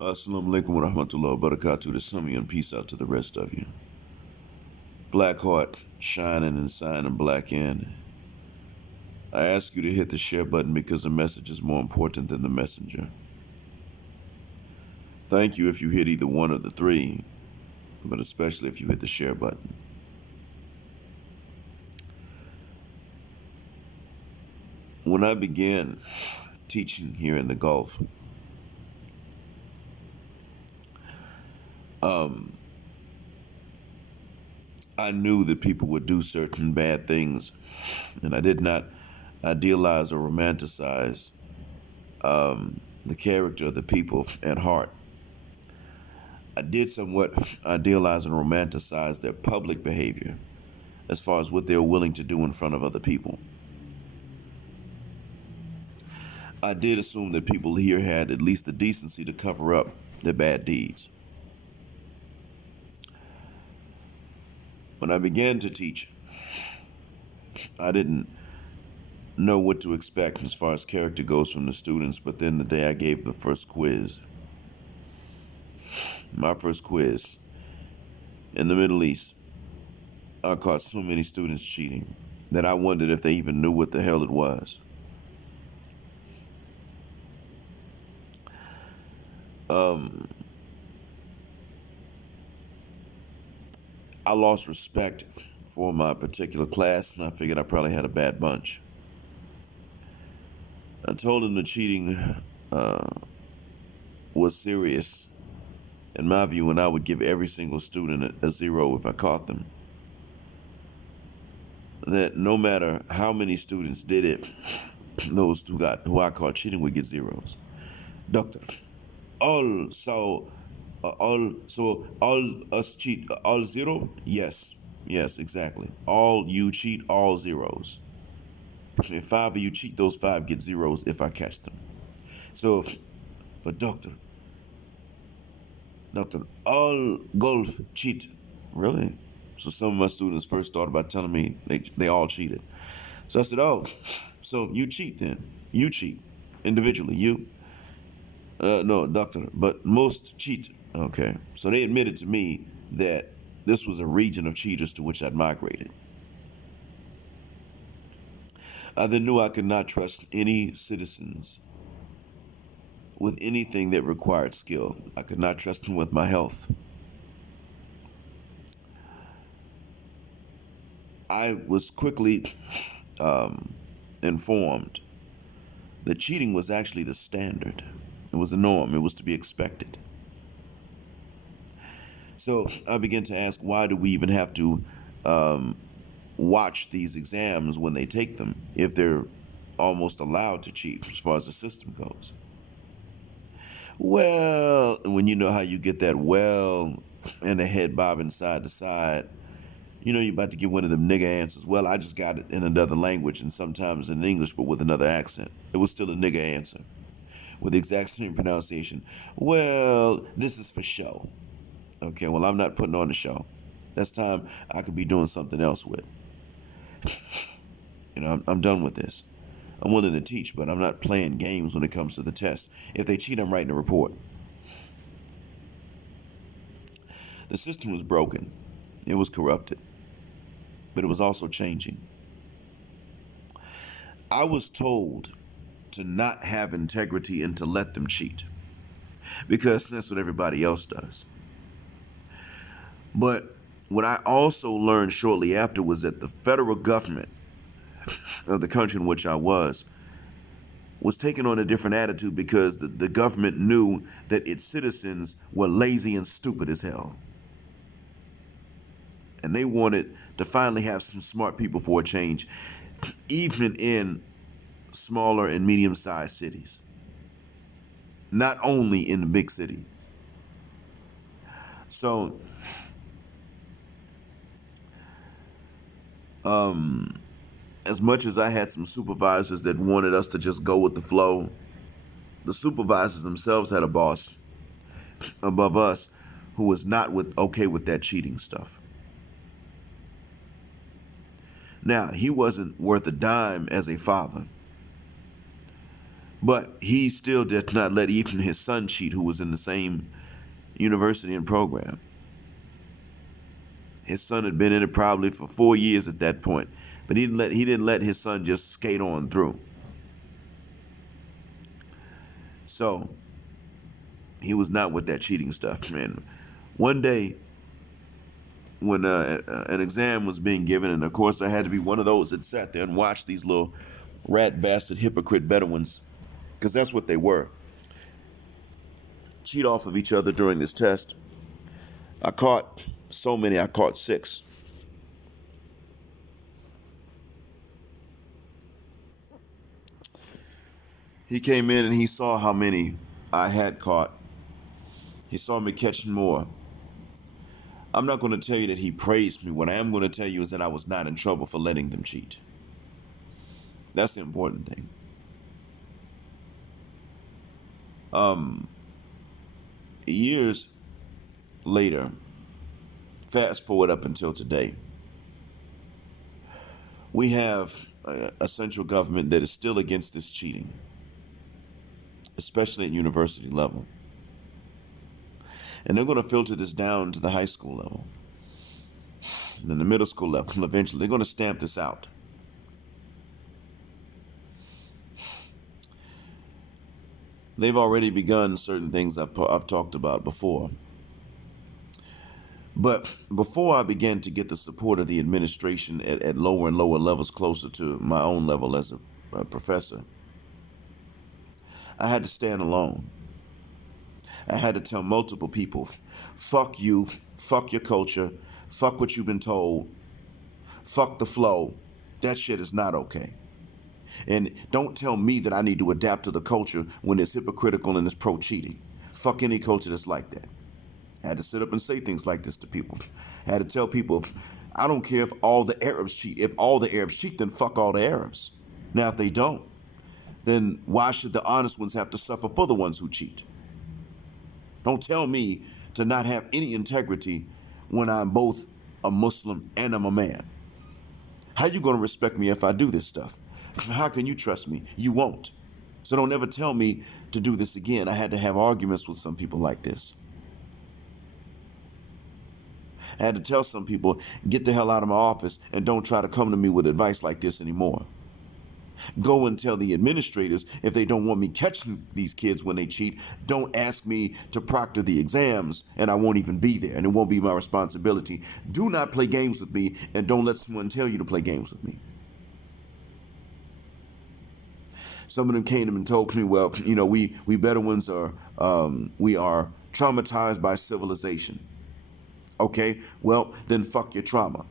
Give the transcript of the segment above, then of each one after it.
Assalamu alaikum wa rahmatullahi wa barakatuh to some of you and peace out to the rest of you. Black heart, shining inside and black in. I ask you to hit the share button because the message is more important than the messenger. Thank you if you hit either one of the three, but especially if you hit the share button. When I began teaching here in the Gulf, I knew that people would do certain bad things, and I did not idealize or romanticize the character of the people at heart. I did somewhat idealize and romanticize their public behavior as far as what they're willing to do in front of other people. I did assume that people here had at least the decency to cover up their bad deeds. When I began to teach, I didn't know what to expect as far as character goes from the students, but then the day I gave the first quiz, my first quiz in the Middle East, I caught so many students cheating that I wondered if they even knew what the hell it was. I lost respect for my particular class, and I figured I probably had a bad bunch. I told them the cheating was serious, in my view, and I would give every single student a zero if I caught them. That no matter how many students did it, those who I caught cheating would get zeros. Doctor, all us cheat, all zero? Yes, exactly. All you cheat, all zeros. If 5 of you cheat, those 5 get zeros if I catch them. So, but doctor, all golf cheat. Really? So some of my students first thought about telling me they all cheated. So I said, oh, so you cheat then. You cheat individually. You? No, doctor, but most cheat. Okay. So they admitted to me that this was a region of cheaters to which I'd migrated. I then knew I could not trust any citizens with anything that required skill. I could not trust them with my health. I was quickly informed that cheating was actually the standard. It was the norm. It was to be expected. So I began to ask, why do we even have to watch these exams when they take them if they're almost allowed to cheat as far as the system goes? Well, when you know how you get that well and the head bobbing side to side, you know you're about to get one of them nigga answers. Well, I just got it in another language and sometimes in English, but with another accent. It was still a nigga answer with the exact same pronunciation. Well, this is for show. Okay, well, I'm not putting on the show. That's time I could be doing something else with. You know, I'm done with this. I'm willing to teach, but I'm not playing games when it comes to the test. If they cheat, I'm writing a report. The system was broken. It was corrupted. But it was also changing. I was told to not have integrity and to let them cheat, because that's what everybody else does. But what I also learned shortly after was that the federal government of the country in which I was taking on a different attitude because the government knew that its citizens were lazy and stupid as hell. And they wanted to finally have some smart people for a change, even in smaller and medium-sized cities, not only in the big city. So, as much as I had some supervisors that wanted us to just go with the flow, the supervisors themselves had a boss above us who was not okay with that cheating stuff. Now, he wasn't worth a dime as a father, But he still did not let even his son cheat, who was in the same university and program. His son had been in it probably for 4 years at that point, but he didn't let his son just skate on through. So he was not with that cheating stuff, man. One day, when an exam was being given, and of course I had to be one of those that sat there and watched these little rat bastard hypocrite Bedouins, because that's what they were, cheat off of each other during this test. I caught so many. I caught 6. He came in and he saw how many I had caught. He saw me catching more. I'm not going to tell you that he praised me. What I am going to tell you is that I was not in trouble for letting them cheat. That's the important thing. Years later, fast forward up until today, we have a central government that is still against this cheating, especially at university level. And they're going to filter this down to the high school level, and then the middle school level. Eventually, they're going to stamp this out. They've already begun certain things I've talked about before. But before I began to get the support of the administration at lower and lower levels, closer to my own level as a professor, I had to stand alone. I had to tell multiple people, fuck you, fuck your culture, fuck what you've been told, fuck the flow. That shit is not okay. And don't tell me that I need to adapt to the culture when it's hypocritical and it's pro-cheating. Fuck any culture that's like that. I had to sit up and say things like this to people. I had to tell people, I don't care if all the Arabs cheat. If all the Arabs cheat, then fuck all the Arabs. Now, if they don't, then why should the honest ones have to suffer for the ones who cheat? Don't tell me to not have any integrity when I'm both a Muslim and I'm a man. How you going to respect me if I do this stuff? How can you trust me? You won't. So don't ever tell me to do this again. I had to have arguments with some people like this. I had to tell some people, get the hell out of my office and don't try to come to me with advice like this anymore. Go and tell the administrators, if they don't want me catching these kids when they cheat, don't ask me to proctor the exams and I won't even be there and it won't be my responsibility. Do not play games with me and don't let someone tell you to play games with me. Some of them came and told me, well, we Bedouins are traumatized by civilization. Okay, well, then fuck your trauma.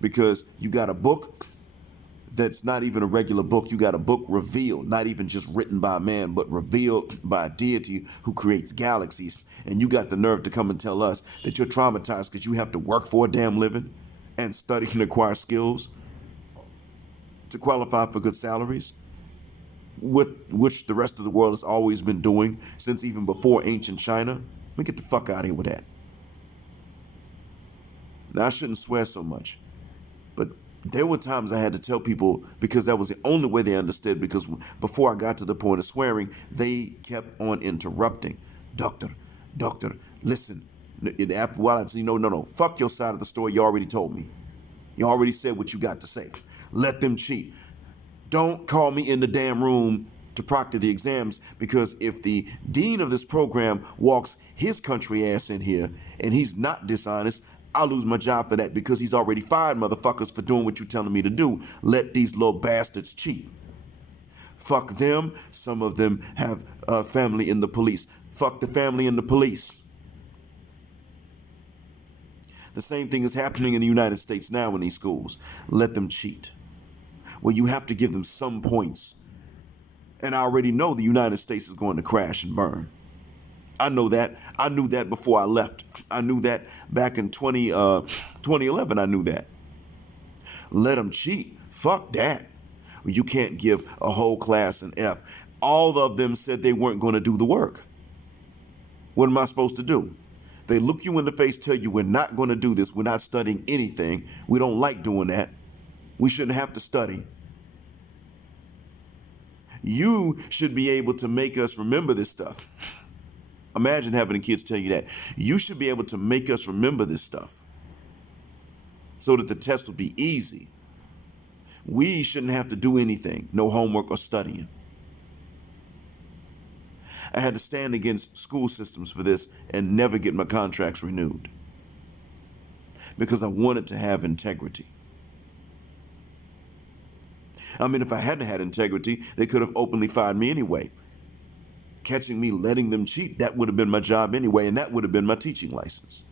Because you got a book that's not even a regular book. You got a book revealed, not even just written by a man, but revealed by a deity who creates galaxies. And you got the nerve to come and tell us that you're traumatized because you have to work for a damn living and study and acquire skills to qualify for good salaries, which the rest of the world has always been doing since even before ancient China. Let me get the fuck out of here with that. Now, I shouldn't swear so much, but there were times I had to tell people, because that was the only way they understood, because before I got to the point of swearing, they kept on interrupting. Doctor, listen. And after a while, I'd say, no, fuck your side of the story. You already told me. You already said what you got to say. Let them cheat. Don't call me in the damn room to proctor the exams, because if the dean of this program walks his country ass in here and he's not dishonest, I'll lose my job for that, because he's already fired motherfuckers for doing what you're telling me to do. Let these little bastards cheat. Fuck them. Some of them have family in the police. Fuck the family in the police. The same thing is happening in the United States now in these schools. Let them cheat. Well, you have to give them some points. And I already know the United States is going to crash and burn. I know that. I knew that before I left. I knew that back in 2011. I knew that. Let them cheat. Fuck that. You can't give a whole class an F. All of them said they weren't going to do the work. What am I supposed to do? They look you in the face, tell you we're not going to do this. We're not studying anything. We don't like doing that. We shouldn't have to study. You should be able to make us remember this stuff. Imagine having the kids tell you that. You should be able to make us remember this stuff so that the test would be easy. We shouldn't have to do anything, no homework or studying. I had to stand against school systems for this and never get my contracts renewed because I wanted to have integrity. I mean, if I hadn't had integrity, they could have openly fired me anyway. Catching me letting them cheat, that would have been my job anyway, and that would have been my teaching license.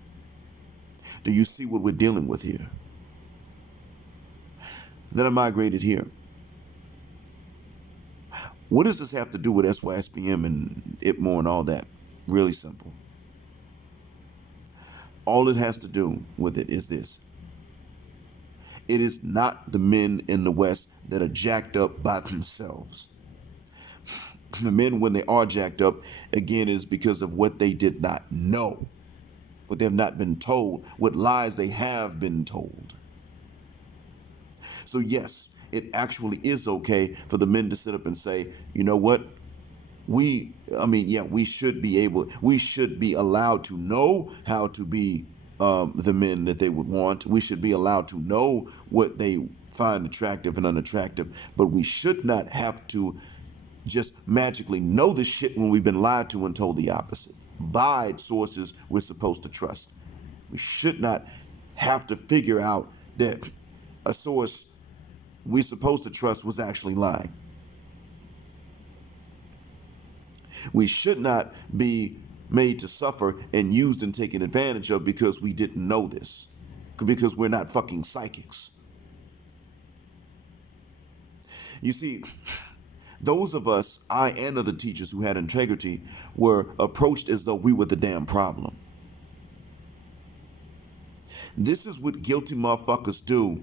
Do you see what we're dealing with here? Then I migrated here. What does this have to do with SYSBM and IPMO and all that? Really simple. All it has to do with it is this. It is not the men in the West that are jacked up by themselves. The men, when they are jacked up, again, is because of what they did not know, what they have not been told, what lies they have been told. So yes, it actually is okay for the men to sit up and say, you know what? We should be allowed to know how to be the men that they would want. We should be allowed to know what they find attractive and unattractive, but we should not have to just magically know this shit when we've been lied to and told the opposite by sources we're supposed to trust. We should not have to figure out that a source we're supposed to trust was actually lying. We should not be made to suffer and used and taken advantage of because we didn't know this, because we're not fucking psychics. You see, those of us, I and other teachers who had integrity, were approached as though we were the damn problem. This is what guilty motherfuckers do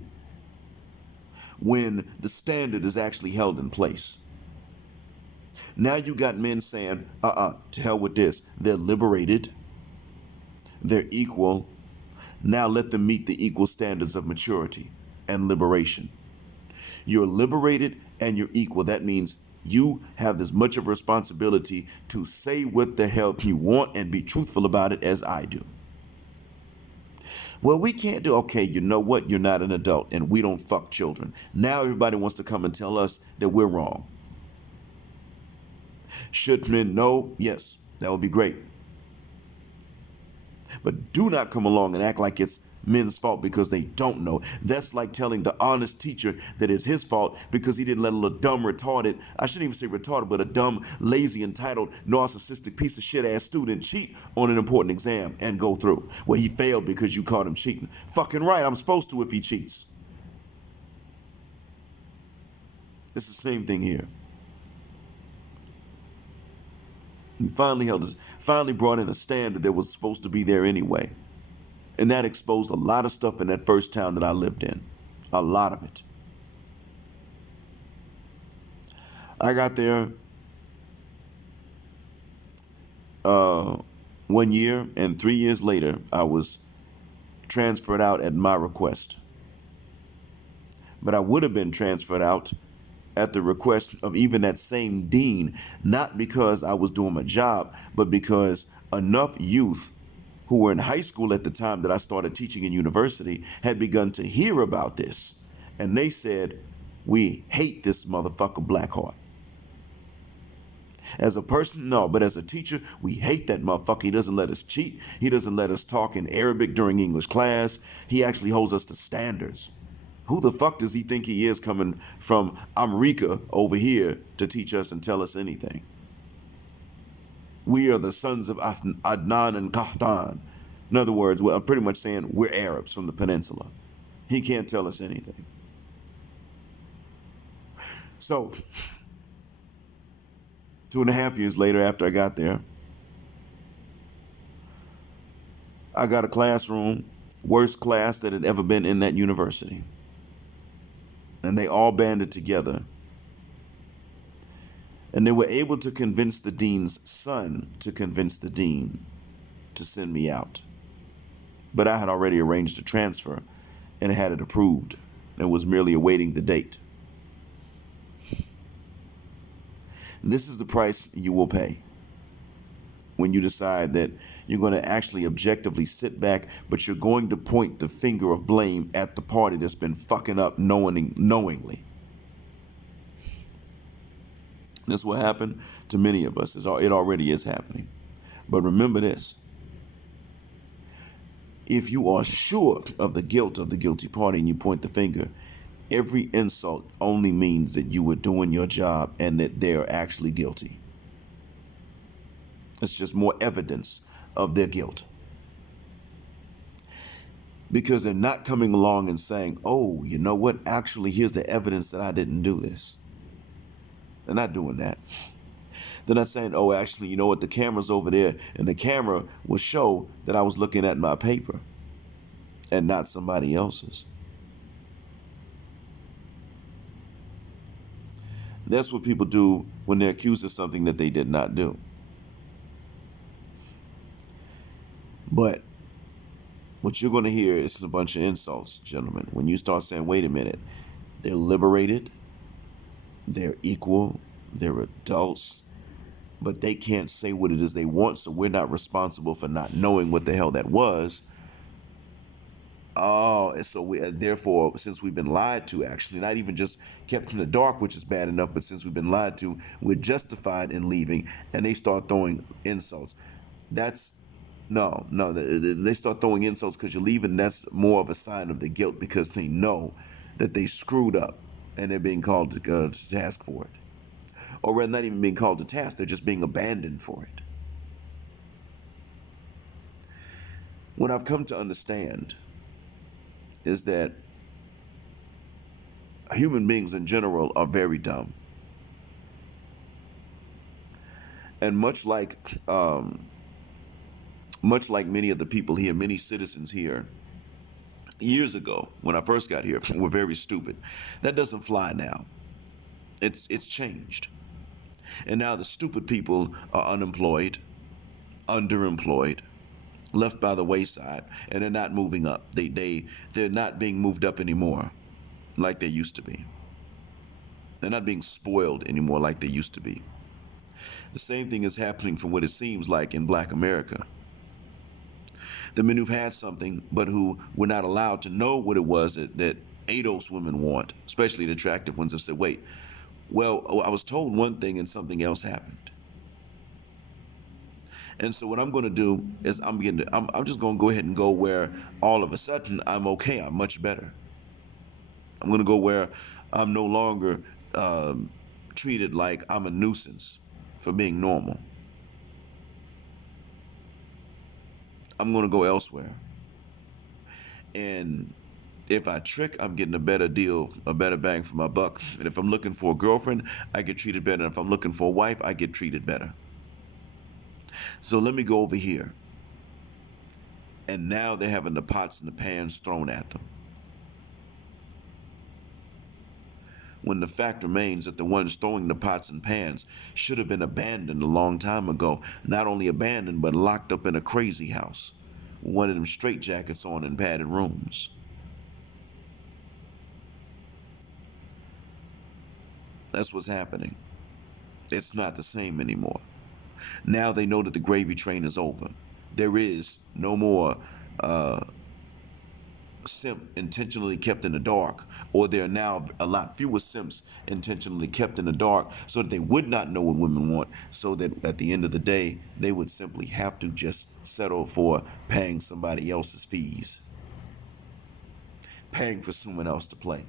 when the standard is actually held in place. Now you got men saying, to hell with this. They're liberated. They're equal. Now let them meet the equal standards of maturity and liberation. You're liberated and you're equal. That means you have as much of a responsibility to say what the hell you want and be truthful about it as I do. Well, we can't do, okay, you know what? You're not an adult and we don't fuck children. Now everybody wants to come and tell us that we're wrong. Should men know? Yes, that would be great. But do not come along and act like it's men's fault because they don't know. That's like telling the honest teacher that it's his fault because he didn't let a little dumb, retarded, I shouldn't even say retarded, but a dumb, lazy, entitled, narcissistic piece of shit ass student cheat on an important exam and go through. Well, he failed because you caught him cheating. Fucking right, I'm supposed to if he cheats. It's the same thing here. He finally brought in a standard that was supposed to be there anyway. And that exposed a lot of stuff in that first town that I lived in. A lot of it. I got there 1 year, and 3 years later, I was transferred out at my request. But I would have been transferred out at the request of even that same dean, not because I was doing my job, but because enough youth who were in high school at the time that I started teaching in university had begun to hear about this. And they said, we hate this motherfucker Blackheart. As a person, no, but as a teacher, we hate that motherfucker. He doesn't let us cheat. He doesn't let us talk in Arabic during English class. He actually holds us to standards. Who the fuck does he think he is coming from America over here to teach us and tell us anything? We are the sons of Adnan and Qahtan. In other words, I'm pretty much saying we're Arabs from the peninsula. He can't tell us anything. So, 2.5 years later after I got there, I got a classroom, worst class that had ever been in that university. And they all banded together. And they were able to convince the dean's son to convince the dean to send me out. But I had already arranged a transfer and had it approved and was merely awaiting the date. This is the price you will pay when you decide that you're going to actually objectively sit back, but you're going to point the finger of blame at the party that's been fucking up knowingly. That's what happened to many of us. It already is happening. But remember this. If you are sure of the guilt of the guilty party and you point the finger, every insult only means that you were doing your job and that they're actually guilty. It's just more evidence of their guilt. Because they're not coming along and saying, oh, you know what? Actually, here's the evidence that I didn't do this. They're not doing that. They're not saying, oh, actually, you know what? The camera's over there, and the camera will show that I was looking at my paper and not somebody else's. That's what people do when they're accused of something that they did not do. But what you're going to hear is a bunch of insults, gentlemen. When you start saying, wait a minute, they're liberated, they're equal, they're adults, but they can't say what it is they want, so we're not responsible for not knowing what the hell that was. Oh, and so therefore, since we've been lied to, actually, not even just kept in the dark, which is bad enough, but since we've been lied to, we're justified in leaving, and they start throwing insults. That's no. They start throwing insults because you're leaving. That's more of a sign of the guilt because they know that they screwed up, and they're being called to task for it. Or rather, not even being called to task, they're just being abandoned for it. What I've come to understand is that human beings in general are very dumb. And much like many of the people here, many citizens here, years ago, when I first got here, were very stupid. That doesn't fly now. It's changed. And now the stupid people are unemployed, underemployed, left by the wayside, and they're not moving up. They're not being moved up anymore like they used to be. They're not being spoiled anymore like they used to be. The same thing is happening from what it seems like in Black America. The men who've had something, but who were not allowed to know what it was that ADOS women want, especially the attractive ones, have said, wait, well, I was told one thing and something else happened. And so what I'm going to do is I'm just going to go ahead and go where all of a sudden I'm okay. I'm much better. I'm going to go where I'm no longer treated like I'm a nuisance for being normal. I'm going to go elsewhere. And if I trick, I'm getting a better deal, a better bang for my buck. And if I'm looking for a girlfriend, I get treated better. And if I'm looking for a wife, I get treated better. So let me go over here. And now they're having the pots and the pans thrown at them. When the fact remains that the ones throwing the pots and pans should have been abandoned a long time ago. Not only abandoned, but locked up in a crazy house. One of them straitjackets on in padded rooms. That's what's happening. It's not the same anymore. Now they know that the gravy train is over. There is no more simp intentionally kept in the dark, or there are now a lot fewer simps intentionally kept in the dark so that they would not know what women want, so that at the end of the day, they would simply have to just settle for paying somebody else's fees, paying for someone else to play,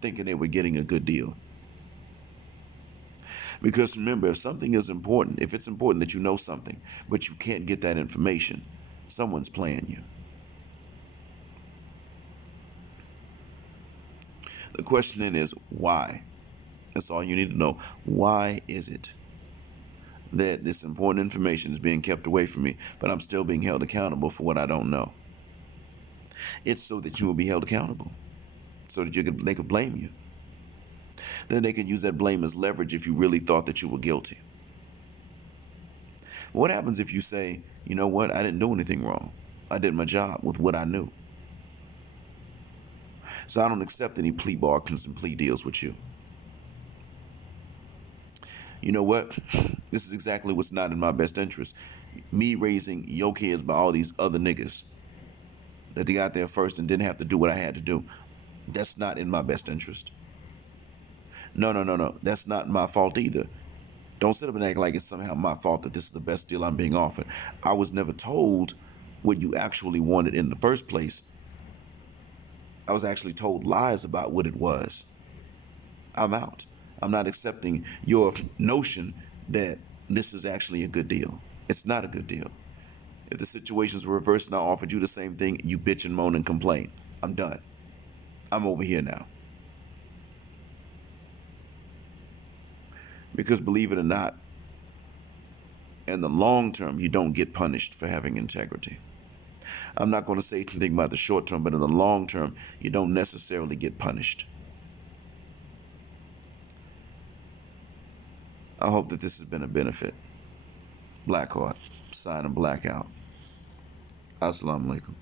thinking they were getting a good deal. Because remember, if something is important, if it's important that you know something, but you can't get that information, someone's playing you. The question then is, why? That's all you need to know. Why is it that this important information is being kept away from me, but I'm still being held accountable for what I don't know? It's so that you will be held accountable, so that they could blame you. Then they could use that blame as leverage if you really thought that you were guilty. What happens if you say, you know what, I didn't do anything wrong. I did my job with what I knew. So I don't accept any plea bargains and plea deals with you. You know what? This is exactly what's not in my best interest. Me raising your kids by all these other niggas that they got there first and didn't have to do what I had to do. That's not in my best interest. No, no, no, no. That's not my fault either. Don't sit up and act like it's somehow my fault that this is the best deal I'm being offered. I was never told what you actually wanted in the first place. I was actually told lies about what it was. I'm out. I'm not accepting your notion that this is actually a good deal. It's not a good deal. If the situations were reversed and I offered you the same thing, you bitch and moan and complain. I'm done. I'm over here now. Because believe it or not, in the long term, you don't get punished for having integrity. I'm not going to say anything about the short term, but in the long term, you don't necessarily get punished. I hope that this has been a benefit. Blackheart, sign and blackout. Assalamu alaikum.